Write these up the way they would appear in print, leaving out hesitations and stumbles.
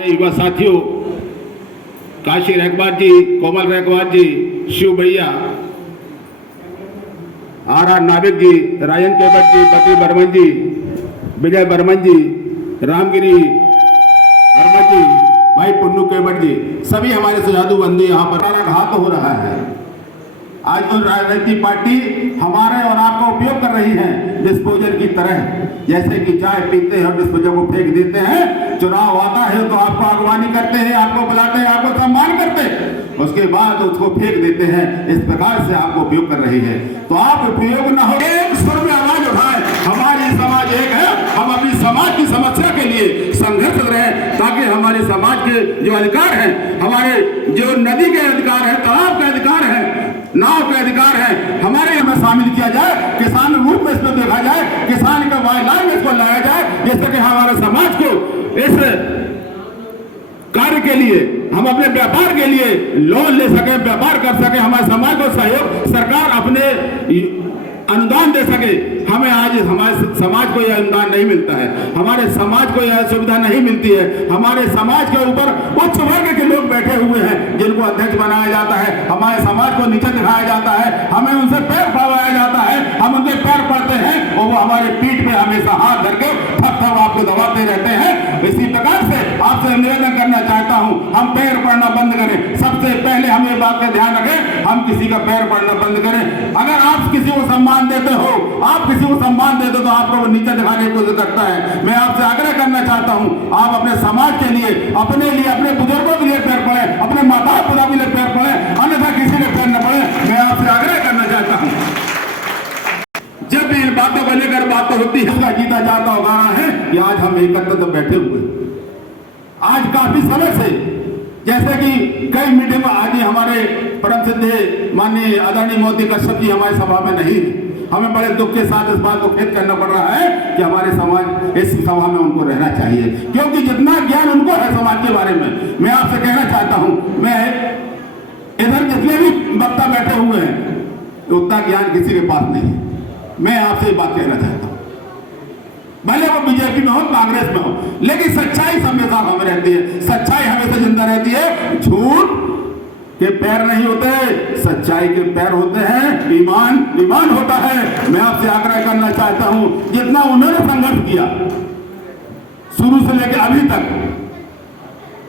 युवा साथियों, काशी रैकवार जी, कोमल रैकवार जी, शिव भैया, आर नाविक जी, रायन केवट जी, बद्री बर्मन जी, विजय बर्मन जी, रामगिरी बर्मन जी, भाई पुन्नू केवट जी, सभी हमारे सुझाव बंधु यहाँ पर घात हो रहा है। आज तो राजनीतिक पार्टी हमारे और आपका उपयोग कर रही है डिस्पोजल की तरह, जैसे कि चाय पीते हैं हम डिस्पोजल को फेंक देते हैं, चुनाव आता है तो आपको अगवानी करते हैं, आपको बुलाते हैं, आपको सम्मान करते हैं, उसके बाद उसको फेंक देते हैं। इस प्रकार से आपको उपयोग कर रही है, तो आप उपयोग न हो, एक स्वर में आवाज उठाए। हमारी समाज एक है, हम अपनी समाज की समस्या के लिए संघर्ष रहें, ताकि हमारे समाज के जो अधिकार हैं, हमारे जो नदी के अधिकार है, तालाब के अधिकार है, नाव के अधिकार है, हमारे हमें शामिल किया जाए, किसान रूप में इसमें देखा जाए, किसान का वायलाइन में इसको लाया जाए, जिससे कि हमारे समाज को इस कार्य के लिए, हम अपने व्यापार के लिए लोन ले सके, व्यापार कर सके, हमारे समाज को सहयोग सरकार अपने अनुदान दे सके। हमें आज हमारे समाज को यह अनुदान नहीं मिलता है, हमारे समाज को यह सुविधा नहीं मिलती है। हमारे समाज के ऊपर उच्च वर्ग के लोग बैठे हुए हैं, जिनको अध्यक्ष बनाया जाता है, हमारे समाज को नीचे दिखाया जाता है, हमें उनसे पैर पड़वाया जाता है, हम उनके पैर पड़ते हैं और वो हमारे पीठ पे हमेशा हाथ धर के थप आपको दबाते रहते हैं। इसी प्रकार से आपसे निवेदन करना चाहता हूं, हम पैर पड़ना बंद करें। सबसे पहले हम ये बात का ध्यान रखें, हम किसी का पैर पड़ना बंद करें। अगर आप किसी को सम्मान देते हो, आप किसी को सम्मान देते हो, तो आपको वो नीचे दिखाने की कोशिश करता है। मैं आपसे आग्रह करना चाहता हूं, आप अपने समाज के लिए, अपने लिए, अपने बुजुर्गों के लिए पैर पड़े, अपने माता पिता के लिए पैर पड़े, अन्यथा किसी के पैर न पड़े। मैं आपसे आग्रह करना चाहता हूं, जब भी इन बातों को लेकर बातें होती है, उसका जीता जाता उगाना है कि आज हम एकत्र तो बैठे हुए, आज काफी समय से, जैसे कि कई मीटिंग में आज हमारे परम सिद्ध माननीय आदरणीय मोदी कश्यप जी हमारे सभा में नहीं है। हमें बड़े दुख के साथ इस बात को खेद करना पड़ रहा है कि हमारे समाज इस सभा में उनको रहना चाहिए, क्योंकि जितना ज्ञान उनको है समाज के बारे में, मैं आपसे कहना चाहता हूं, मैं इधर जितने भी वक्ता बैठे हुए हैं उतना ज्ञान किसी के पास नहीं है। मैं आपसे बात कहना चाहता हूं, भले वो बीजेपी में हो, कांग्रेस में हो, लेकिन सच्चाई हमेशा हमें रहती है, सच्चाई हमेशा जिंदा रहती है। झूठ के पैर नहीं होते, सच्चाई के पैर होते हैं, ईमान होता है। मैं आपसे आग्रह करना चाहता हूं, जितना उन्होंने संघर्ष किया शुरू से लेकर अभी तक,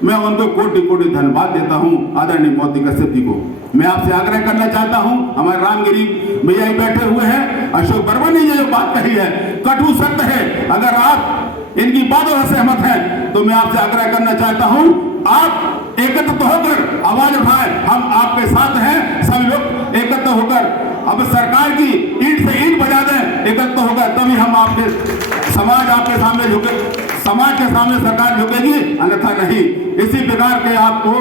मैं उनको कोटि कोटि धन्यवाद देता हूं, आदरणीय मोदी कश्यप जी को। मैं आपसे आग्रह करना चाहता हूं, हमारे रामगिरी भैया ही बैठे हुए हैं, अशोक बर्मन ने जो बात कही है कटु सत्य है। अगर आप इनकी बातों से सहमत हैं तो मैं आपसे आग्रह करना चाहता हूं, आप एकत्र होकर आवाज उठाएं, हम आपके साथ हैं। सभी लोग एकत्र होकर अब सरकार की ईंट से ईंट बजा दें, एकत्र होकर, तभी हम आपके समाज आपके सामने झुके, समाज के सामने सरकार झुकेगी, अन्यथा नहीं। इसी प्रकार के आपको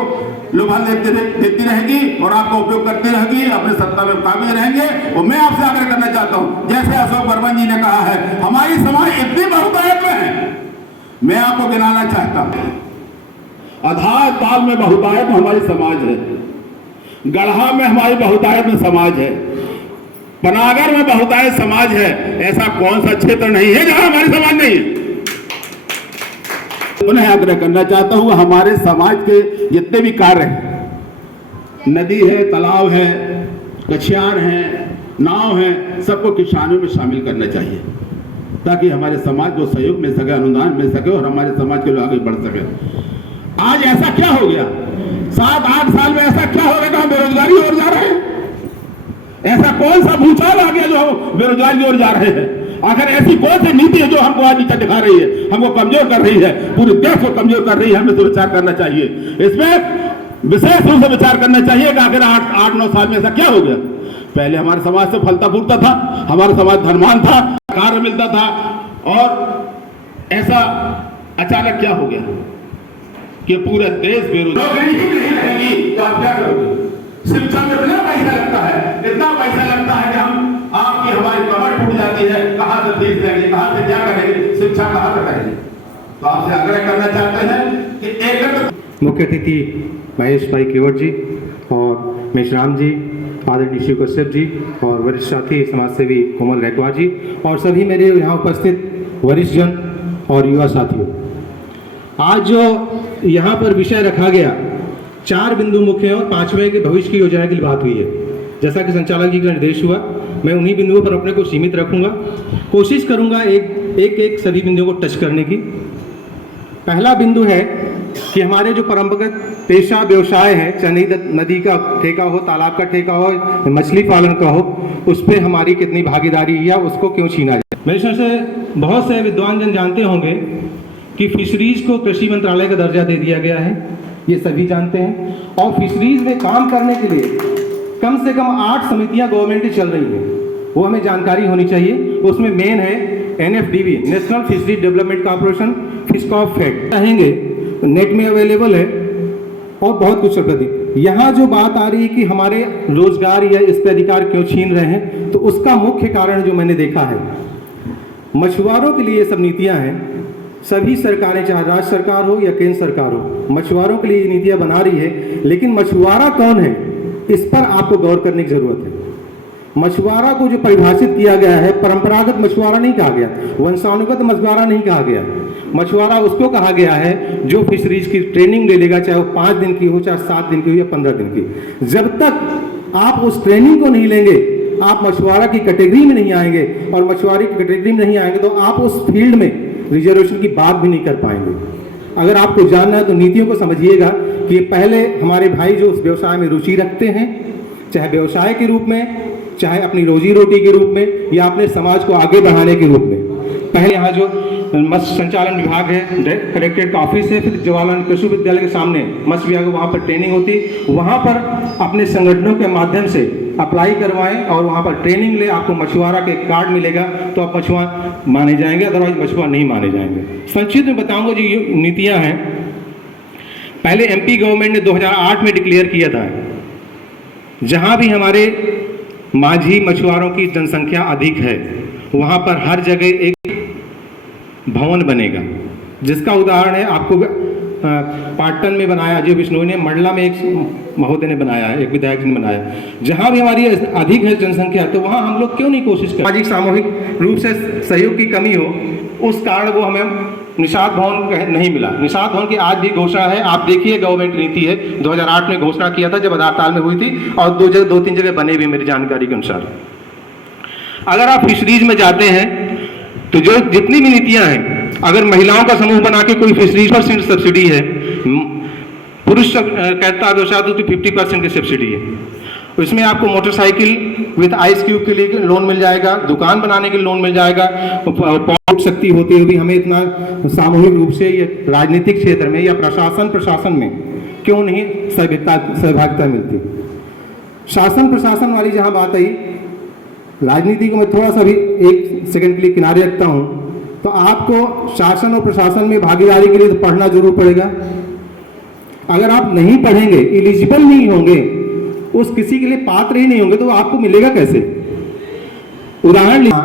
लुभान देती रहेगी और आपका उपयोग करती रहेगी, अपने सत्ता में काबिज रहेंगे। और मैं आपसे आग्रह करना चाहता हूं, जैसे अशोक बर्मन जी ने कहा है, हमारी समाज इतनी बहुतायत में है, मैं आपको गिनाना चाहता हूं, आधार ताल में बहुतायत में हमारी समाज है, गढ़ा में हमारी बहुतायत में समाज है, पनागर में बहुतायत समाज है। ऐसा कौन सा क्षेत्र नहीं है जहां हमारी समाज नहीं है। उन्हें आग्रह करना चाहता हूं, हमारे समाज के जितने भी कार्य हैं, नदी है, तालाब है, कछियार है, नाव है, सबको किसानों में शामिल करना चाहिए, ताकि हमारे समाज को सहयोग मिल सके, अनुदान मिल सके और हमारे समाज के लोग आगे बढ़ सके। आज ऐसा क्या हो गया, 7-8 साल में ऐसा क्या हो गया कि हम बेरोजगारी ओर जा रहे हैं? ऐसा कौन सा भूचाल आ गया जो हम बेरोजगारी की ओर जा रहे हैं? आखिर ऐसी कौन सी नीति है जो हमको आज नीचे दिखा रही है, हमको कमजोर कर रही है, पूरे देश को कमजोर कर रही है? हमें तो विचार करना चाहिए, इसमें विशेष रूप से विचार करना चाहिए कि आखिर 8-9 साल में ऐसा क्या हो गया। पहले हमारे समाज से फलता फूलता था, हमारा समाज धनवान था, कार्य मिलता था, और ऐसा अचानक क्या हो गया कि पूरा देश बेरोजगार नहीं रहेगी, तो आप क्या करोगे? शिक्षा में इतना पैसा लगता है, इतना पैसा लगता है कि हम आपकी हमारी कमर टूट जाती है, कहां से फीस देंगे, कहां से क्या करेंगे, शिक्षा कहां से करेंगे? तो आपसे आग्रह करना चाहते हैं कि एकत्र मुख्य अतिथि महेश भाई केवट जी और मेशराम जी, आदरणीय शिव कश्यप जी और वरिष्ठ साथी समाजसेवी कोमल रैकवार जी और सभी मेरे यहाँ उपस्थित वरिष्ठ जन और युवा साथियों, आज जो यहाँ पर विषय रखा गया, 4 बिंदु मुख्य हैं और 5वें के भविष्य की योजना की बात हुई है। जैसा कि संचालक जी का निर्देश हुआ, मैं उन्हीं बिंदुओं पर अपने को सीमित रखूंगा। कोशिश करूंगा एक सभी बिंदुओं को टच करने की। पहला बिंदु है कि हमारे जो परंपरागत पेशा व्यवसाय है, चाहे नदी का ठेका हो, तालाब का ठेका हो, मछली पालन का हो, उस पर हमारी कितनी भागीदारी है या उसको क्यों छीना जाए। मेरे हिसाब से बहुत से विद्वान जन जानते होंगे कि फिशरीज को कृषि मंत्रालय का दर्जा दे दिया गया है, ये सभी जानते हैं। और फिशरीज में काम करने के लिए कम से कम 8 समितियां गवर्नमेंट की चल रही हैं, वो हमें जानकारी होनी चाहिए। उसमें मेन है NFDB, national fishery development corporation, Fishcopfed कहेंगे, नेट में अवेलेबल है और बहुत कुछ प्रति। यहाँ जो बात आ रही है कि हमारे रोजगार या इस पे अधिकार क्यों छीन रहे हैं, तो उसका मुख्य कारण जो मैंने देखा है, मछुआरों के लिए ये सब नीतियाँ हैं। सभी सरकारें, चाहे राज्य सरकार हो या केंद्र सरकार हो, मछुआरों के लिए ये नीतियाँ बना रही है, लेकिन मछुआरा कौन है इस पर आपको गौर करने की जरूरत है। मछुआरा को जो परिभाषित किया गया है, परंपरागत मछुआरा नहीं कहा गया, वंशानुगत मछुआरा नहीं कहा गया। मछुआरा उसको कहा गया है जो फिशरीज की ट्रेनिंग ले लेगा, चाहे वो 5 दिन की हो, चाहे 7 दिन की हो या 15 दिन की। जब तक आप उस ट्रेनिंग को नहीं लेंगे, आप मछुआरा की कैटेगरी में नहीं आएंगे, और मछुआरे की कैटेगरी में नहीं आएंगे तो आप उस फील्ड में रिजर्वेशन की बात भी नहीं कर पाएंगे। अगर आपको जानना है तो नीतियों को समझिएगा कि पहले हमारे भाई जो उस व्यवसाय में रुचि रखते हैं, चाहे व्यवसाय के रूप में, चाहे अपनी रोजी रोटी के रूप में, या अपने समाज को आगे बढ़ाने के रूप में, पहले यहाँ जो मत्स्य संचालन विभाग है, कलेक्ट्रेट का ऑफिस है, फिर जवाहरलाल कृषि विश्वविद्यालय के सामने मत्स्य विभाग, वहाँ पर ट्रेनिंग होती, वहाँ पर अपने संगठनों के माध्यम से अप्लाई करवाएं और वहाँ पर ट्रेनिंग ले, आपको मछुआरा के कार्ड मिलेगा तो आप मछुआ माने जाएंगे, अदरवाइज मछुआ नहीं माने जाएंगे। संक्षिप्त में बताऊंगा जो ये नीतियाँ हैं। पहले MP गवर्नमेंट ने 2008 में डिक्लेयर किया था, जहाँ भी हमारे माझी मछुआरों की जनसंख्या अधिक है, वहाँ पर हर जगह एक भवन बनेगा, जिसका उदाहरण है आपको पाटन में बनाया अजय बिश्नोई ने, मंडला में एक महोदय ने बनाया है, एक विधायक ने बनाया। जहाँ भी हमारी अधिक है जनसंख्या, तो वहाँ हम लोग क्यों नहीं कोशिश करें। सामाजिक सामूहिक रूप से सहयोग की कमी हो, उस कारण वो हमें निषाद भवन नहीं मिला। निषाद भवन की आज भी घोषणा है, आप देखिए गवर्नमेंट नीति है, 2008 में घोषणा किया था जब आधार ताल में हुई थी, और 2-3 जगह बने भी मेरी जानकारी के अनुसार। अगर आप फिशरीज में जाते हैं तो जो जितनी भी नीतियां हैं, अगर महिलाओं का समूह बना के कोई फिशरीज % सब्सिडी है, पुरुष कहता व्यवसाय तो 50% की सब्सिडी है। इसमें आपको मोटरसाइकिल विद आइस क्यूब के लिए लोन मिल जाएगा, दुकान बनाने के लिए लोन मिल जाएगा। पहुंच सकती होती है भी हमें इतना सामूहिक रूप से ये राजनीतिक क्षेत्र में या प्रशासन में क्यों नहीं सहभागिता मिलती। शासन प्रशासन वाली जहां बात आई, राजनीति को मैं थोड़ा सा भी 1 सेकंड के लिए किनारे रखता हूं, तो आपको शासन और प्रशासन में भागीदारी के लिए तो पढ़ना जरूर पड़ेगा। अगर आप नहीं पढ़ेंगे, एलिजिबल नहीं होंगे, उस किसी के लिए पात्र ही नहीं होंगे, तो आपको मिलेगा कैसे। उदाहरण लिया,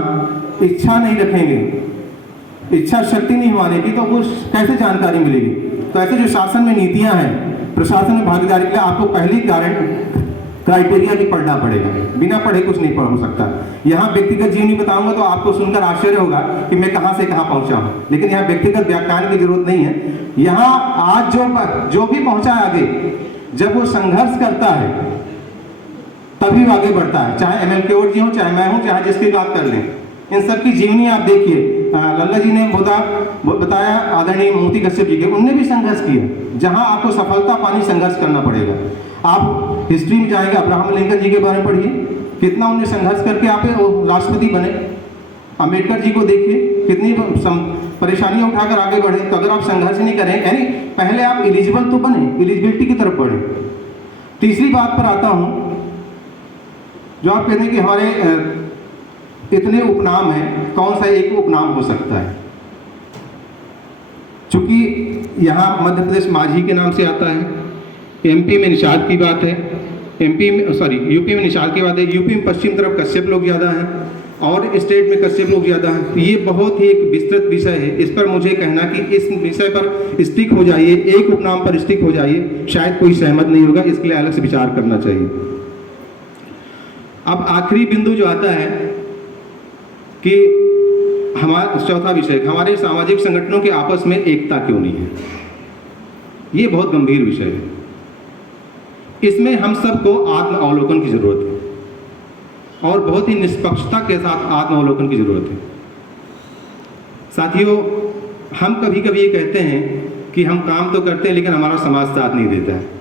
इच्छा नहीं रखेंगे, इच्छा शक्ति नहीं मानेगी, तो वो कैसे जानकारी मिलेगी। तो ऐसे जो शासन में नीतियां हैं, प्रशासन में भागीदारी के लिए आपको पहली क्राइटेरिया भी पढ़ना पड़ेगा, बिना पढ़े कुछ नहीं पढ़ हो सकता। यहाँ व्यक्तिगत जीवनी बताऊंगा तो आपको सुनकर आश्चर्य होगा कि मैं कहाँ से कहाँ पहुँचा हूँ, लेकिन यहाँ व्यक्तिगत व्याख्यान की जरूरत नहीं है। यहाँ आज जो भी पहुँचा आगे, जब वो संघर्ष करता है तभी वो आगे बढ़ता है। चाहे ML केवट जी हो, चाहे मैं हूँ, चाहे जिसकी बात कर लें, इन सब की जीवनी आप देखिए। लल्ला जी ने बताया, आदरणीय मोती कश्यप जी के, उनने भी संघर्ष किया। जहाँ आपको सफलता पानी, संघर्ष करना पड़ेगा। आप हिस्ट्री में जाएंगे, अब्राहम लिंकन जी के बारे में पढ़िए, कितना उन्हें संघर्ष करके आप राष्ट्रपति बने। अम्बेडकर जी को देखिए, कितनी परेशानियां उठाकर आगे बढ़े। तो अगर आप संघर्ष नहीं करें, यानी पहले आप एलिजिबल तो बने, एलिजिबिलिटी की तरफ बढ़े। तीसरी बात पर आता हूं, जो आप कहते हैं कि हमारे इतने उपनाम हैं, कौन सा एक उपनाम हो सकता है। चूंकि यहाँ मध्य प्रदेश माझी के नाम से आता है, MP में निषाद की बात है, यूपी में निषाद की बात है, यूपी में पश्चिम तरफ कश्यप लोग ज़्यादा हैं और स्टेट में कश्यप लोग ज़्यादा हैं। ये बहुत ही एक विस्तृत विषय है। इस पर मुझे कहना कि इस विषय पर स्टिक हो जाइए, एक उपनाम पर स्टिक हो जाइए, शायद कोई सहमत नहीं होगा, इसके लिए अलग से विचार करना चाहिए। अब आखिरी बिंदु जो आता है कि हमारा चौथा विषय, हमारे सामाजिक संगठनों के आपस में एकता क्यों नहीं है। ये बहुत गंभीर विषय है। इसमें हम सबको आत्म अवलोकन की जरूरत है और बहुत ही निष्पक्षता के साथ आत्म अवलोकन की जरूरत है। साथियों, हम कभी कभी ये कहते हैं कि हम काम तो करते हैं लेकिन हमारा समाज साथ नहीं देता है।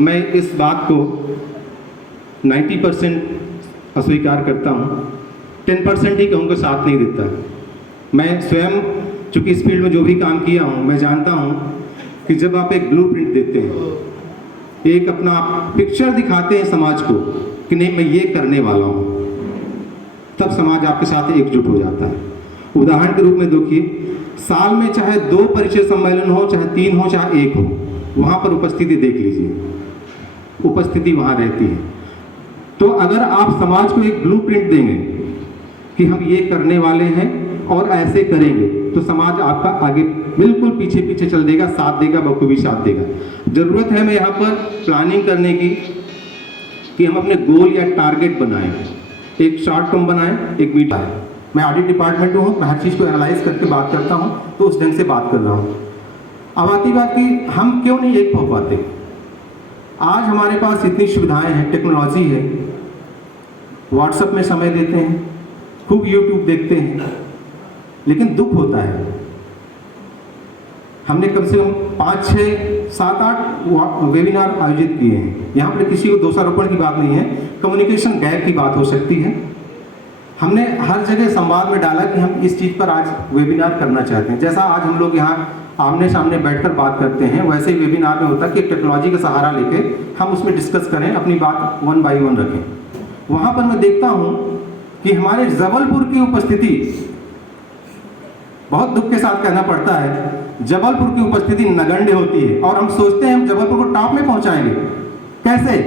मैं इस बात को 90% अस्वीकार करता हूँ, 10% ही कहूँगा साथ नहीं देता है। मैं स्वयं चूँकि इस फील्ड में जो भी काम किया हूँ, मैं जानता हूँ कि जब आप एक ब्लूप्रिंट देते हैं, एक अपना पिक्चर दिखाते हैं समाज को कि नहीं मैं ये करने वाला हूँ, तब समाज आपके साथ एकजुट हो जाता है। उदाहरण के रूप में देखिए, साल में चाहे 2 परिचय सम्मेलन हो, चाहे 3 हो, चाहे 1 हो, वहाँ पर उपस्थिति देख लीजिए, उपस्थिति वहाँ रहती है। तो अगर आप समाज को एक ब्लूप्रिंट देंगे कि हम ये करने वाले हैं और ऐसे करेंगे, तो समाज आपका आगे बिल्कुल पीछे पीछे चल देगा, साथ देगा, बखूबी साथ देगा। ज़रूरत है हमें यहाँ पर प्लानिंग करने की कि हम अपने गोल या टारगेट बनाएं, एक शॉर्ट टर्म बनाएं, एक मीड आए। मैं ऑडिट डिपार्टमेंट में हूँ, मैं हर चीज़ को एनालाइज करके बात करता हूँ, तो उस ढंग से बात कर रहा हूँ। अब आती बात कि हम क्यों नहीं एक हो पाते। आज हमारे पास इतनी सुविधाएं हैं, टेक्नोलॉजी है, व्हाट्सएप में समय देते हैं, खूब यूट्यूब देखते हैं, लेकिन दुख होता है हमने कम से कम 5, 6, 7, 8 वेबिनार आयोजित किए हैं। यहाँ पर किसी को दोषारोपण की बात नहीं है, कम्युनिकेशन गैप की बात हो सकती है। हमने हर जगह संवाद में डाला कि हम इस चीज़ पर आज वेबिनार करना चाहते हैं। जैसा आज हम लोग यहाँ आमने सामने बैठकर बात करते हैं, वैसे ही वेबिनार में होता है कि टेक्नोलॉजी का सहारा लेके हम उसमें डिस्कस करें, अपनी बात 1 by 1 रखें। वहाँ पर मैं देखता हूँ कि हमारे जबलपुर की उपस्थिति, बहुत दुख के साथ कहना पड़ता है, जबलपुर की उपस्थिति नगण्य होती है और हम सोचते हैं हम जबलपुर को टॉप में पहुंचाएंगे। कैसे?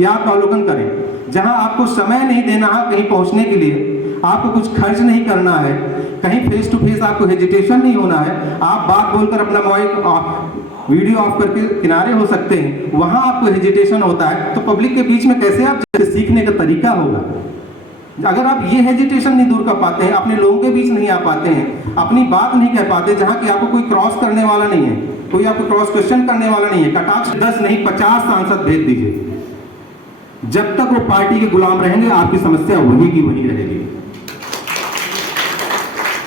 या आप अवलोकन करें, जहां आपको समय नहीं देना है कहीं पहुंचने के लिए, आपको कुछ खर्च नहीं करना है, कहीं फेस टू फेस आपको हेजिटेशन नहीं होना है, आप बात बोलकर अपना मोबाइल वीडियो ऑफ करके किनारे हो सकते हैं, वहां आपको हेजिटेशन होता है, तो पब्लिक के बीच में कैसे आप सीखने का तरीका होगा। अगर आप ये हेजिटेशन नहीं दूर कर पाते हैं, अपने लोगों के बीच नहीं आ पाते हैं, अपनी बात नहीं कह पाते, जहां कि आपको कोई क्रॉस करने वाला नहीं है, कोई आपको क्रॉस क्वेश्चन करने वाला नहीं है, कटाक्ष 10 नहीं 50 सांसद भेज दीजिए, जब तक वो पार्टी के गुलाम रहेंगे आपकी समस्या वही की वही रहेगी।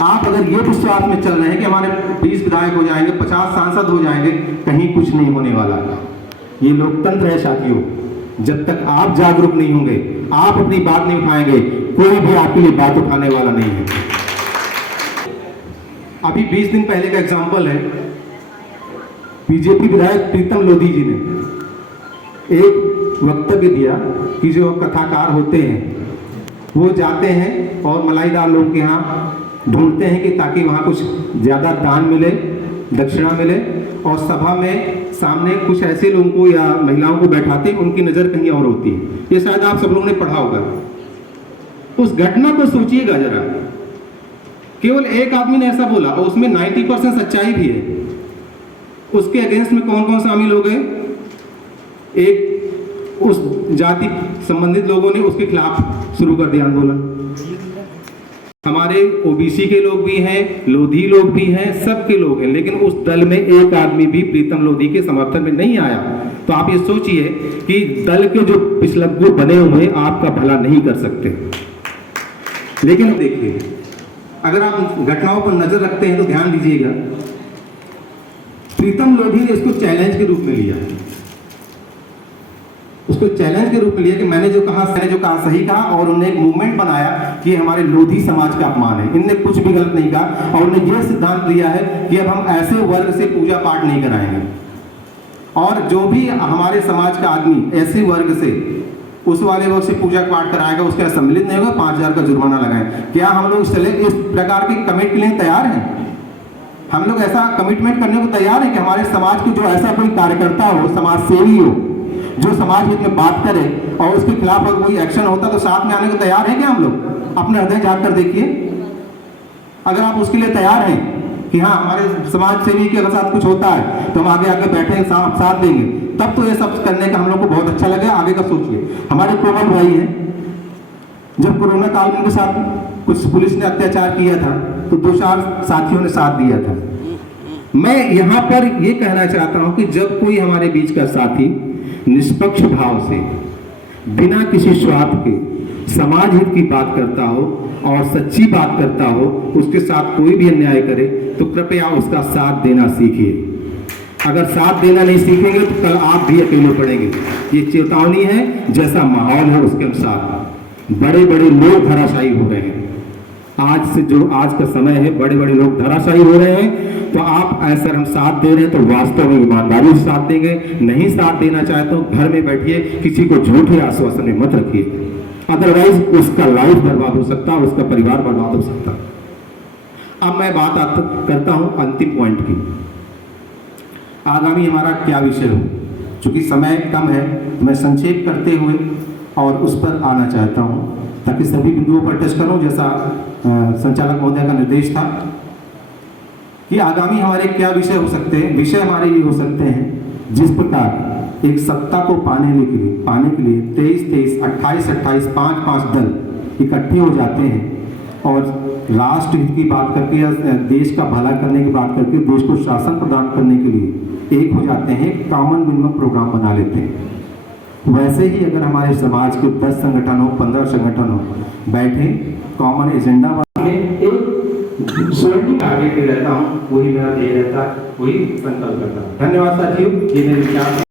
आप अगर ये विश्वास में चल रहे हैं कि हमारे 20 विधायक हो जाएंगे, 50 सांसद हो जाएंगे, कहीं कुछ नहीं होने वाला। ये लोकतंत्र है साथियों, जब तक आप जागरूक नहीं होंगे, आप अपनी बात नहीं उठाएंगे, कोई भी आपके लिए बात उठाने वाला नहीं है। अभी 20 दिन पहले का एग्जाम्पल है, बीजेपी विधायक प्रीतम लोधी जी ने एक वक्तव्य दिया कि जो कथाकार होते हैं वो जाते हैं और मलाईदार लोग के यहाँ ढूंढते हैं कि ताकि वहाँ कुछ ज़्यादा दान मिले, दक्षिणा मिले, और सभा में सामने कुछ ऐसे लोगों को या महिलाओं को बैठाते हैं, उनकी नज़र कहीं और होती है। ये शायद आप सब लोगों ने पढ़ा होगा। उस घटना को सोचिएगा जरा, केवल एक आदमी ने ऐसा बोला और उसमें 90% सच्चाई भी है। उसके अगेंस्ट में कौन कौन शामिल हो गए? एक उस जाति संबंधित लोगों ने उसके खिलाफ शुरू कर दिया आंदोलन। हमारे ओबीसी के लोग भी हैं, लोधी लोग भी हैं, सबके लोग हैं, लेकिन उस दल में एक आदमी भी प्रीतम लोधी के समर्थन में नहीं आया। तो आप ये सोचिए कि दल के जो पिछलग्गू बने हुए आपका भला नहीं कर सकते। लेकिन देखिए, अगर आप घटनाओं पर नजर रखते हैं तो ध्यान दीजिएगा, प्रीतम लोधी ने इसको चैलेंज के रूप में लिया, उसको चैलेंज के रूप में लिया कि मैंने जो कहा सही कहा, और उन्होंने एक मूवमेंट बनाया कि हमारे लोधी समाज का अपमान है। इनने कुछ भी गलत नहीं कहा और उन्होंने यह सिद्धांत लिया है कि अब हम ऐसे वर्ग से पूजा पाठ नहीं कराएंगे, और जो भी हमारे समाज का आदमी ऐसे वर्ग से, उस वाले वर्ग से पूजा पाठ कराएगा उसके सम्मिलित नहीं होगा, 5000 का जुर्माना लगाएं। क्या हम लोग इस प्रकार की कमिट के लिए तैयार हैं? हम लोग ऐसा कमिटमेंट करने को तैयार है कि हमारे समाज के जो ऐसा कोई कार्यकर्ता हो, समाज सेवी हो, जो समाज हित में बात करे और उसके खिलाफ अगर कोई एक्शन होता तो साथ में आने को तैयार है क्या? हम लोग अपने हृदय जाग कर देखिए, अगर आप उसके लिए तैयार हैं कि हाँ हमारे समाज सेवी के साथ कुछ होता है तो हम आगे आके बैठे साथ देंगे, तब तो ये सब करने का हम लोग को बहुत अच्छा लगे। आगे का सोचिए, हमारे कोमल भाई हैं, जब कोरोना काल में उनके साथ कुछ पुलिस ने अत्याचार किया था तो 2-4 साथियों ने साथ दिया था, मैं यहाँ पर ये कहना चाहता हूँ कि जब कोई हमारे बीच का साथी निष्पक्ष भाव से बिना किसी स्वार्थ के समाज हित की बात करता हो और सच्ची बात करता हो, उसके साथ कोई भी अन्याय करे तो कृपया उसका साथ देना सीखिए। अगर साथ देना नहीं सीखेंगे तो कल आप भी अकेले पड़ेंगे। ये चेतावनी है, जैसा माहौल है उसके अनुसार बड़े बड़े लोग धराशायी हो रहे हैं। आज का समय है, बड़े बड़े लोग धराशायी हो रहे हैं। तो आप ऐसा हम साथ दे रहे हैं तो वास्तव में ईमानदारी से साथ देंगे। नहीं साथ देना चाहे तो घर में बैठिए, किसी को झूठे आश्वासन में मत रखिए, अदरवाइज उसका लाइफ बर्बाद हो सकता है, उसका परिवार बर्बाद हो सकता है। अब मैं बात करता हूं अंतिम पॉइंट की। आगामी हमारा क्या विषय हो, चूंकि समय कम है तो मैं संक्षेप करते हुए और उस पर आना चाहता हूं ताकि सभी बिंदुओं पर टच करूं। जैसा संचालक महोदय का निर्देश था कि आगामी हमारे क्या विषय हो सकते हैं। विषय हमारे ये हो सकते हैं जिस प्रकार एक सत्ता को पाने के लिए 23-23, 28-28, 5-5 दल इकट्ठे हो जाते हैं और राष्ट्र हित की बात करके या देश का भला करने की बात करके देश को शासन प्रदान करने के लिए एक हो जाते हैं, कॉमन मिनिमम प्रोग्राम बना लेते हैं। वैसे ही अगर हमारे समाज के 10 संगठन हो, 15 संगठन हो, बैठे कॉमन एजेंडा वाले एक स्वर्ण टारगेट रहता हूँ, वही मेरा ध्येय रहता है, वही संकल्प करता हूँ। धन्यवाद साथियों, ये मेरे विचार।